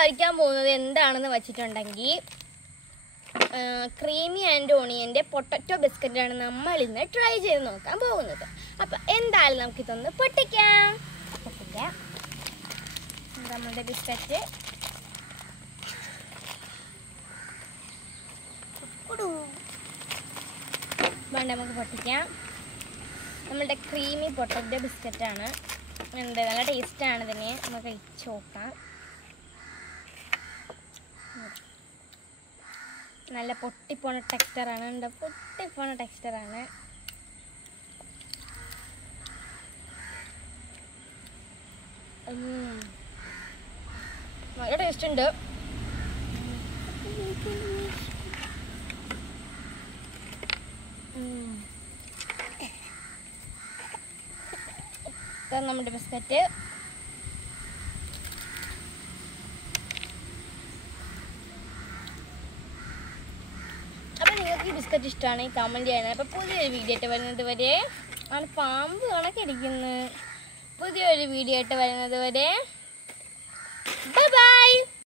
കഴിക്കാൻ പോകുന്നത് എന്താണെന്ന് വെച്ചിട്ടുണ്ടെങ്കിൽ ക്രീമി ആൻഡ് ഓണിയൻ്റെ പൊട്ടറ്റോ ബിസ്ക്കറ്റാണ് നമ്മൾ ഇന്ന് ട്രൈ ചെയ്ത് നോക്കാൻ പോകുന്നത്. അപ്പം എന്തായാലും നമുക്കിതൊന്ന് പൊട്ടിക്കാം. നമ്മളുടെ ബിസ്ക്കറ്റ് വേണ്ട നമുക്ക് പൊട്ടിക്കാം. നമ്മളുടെ ക്രീമി പൊട്ടറ്റോ ബിസ്ക്കറ്റാണ്. ഉണ്ട്, നല്ല ടേസ്റ്റാണ്. ഇതിനെ നമുക്ക് കഴിച്ച് നോക്കാം. നല്ല പൊട്ടിപ്പോണ ടെക്സ്ചറാണ്. ഉണ്ട്, പൊട്ടിപ്പോണ ടെക്സ്ചറാണ്. നല്ല ടേസ്റ്റ് ഉണ്ട്. നമ്മുടെ ബിസ്ക്കറ്റ് അപ്പം നിങ്ങൾക്ക് ഈ ബിസ്ക്കറ്റ് ഇഷ്ടമാണെങ്കിൽ കമൻറ്റ് ചെയ്യണം. അപ്പം പുതിയൊരു വീഡിയോ ആയിട്ട് വരുന്നത് വരെ ആണ് പാമ്പ് കണക്ക് ഇരിക്കുന്നത്. പുതിയൊരു വീഡിയോ ആയിട്ട് വരുന്നത് വരെ ബൈ ബൈ.